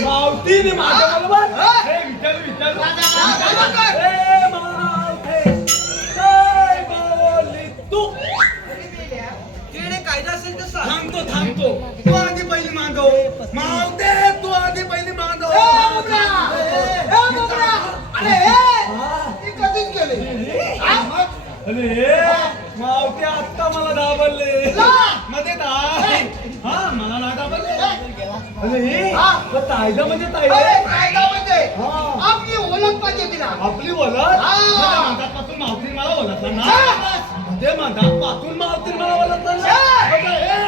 मावतीने माझ्या बरोबर विचारू काय बोलली तू? कायदा असेल तर सांग. थांबतो तू आधी पहिली मांडव मावते तू आधी पहिली मांडव कधीच गेले अरे मावते आत्ता मला दाबले मध्ये हा मला नाही दाबले अरे कायदा म्हणजे कायदा म्हणजे आपली ओळख पाहिजे तिला. आपली ओळख पासून मावती मला ओळखला ना ते म्हणतात पासून मावती मला ओळखला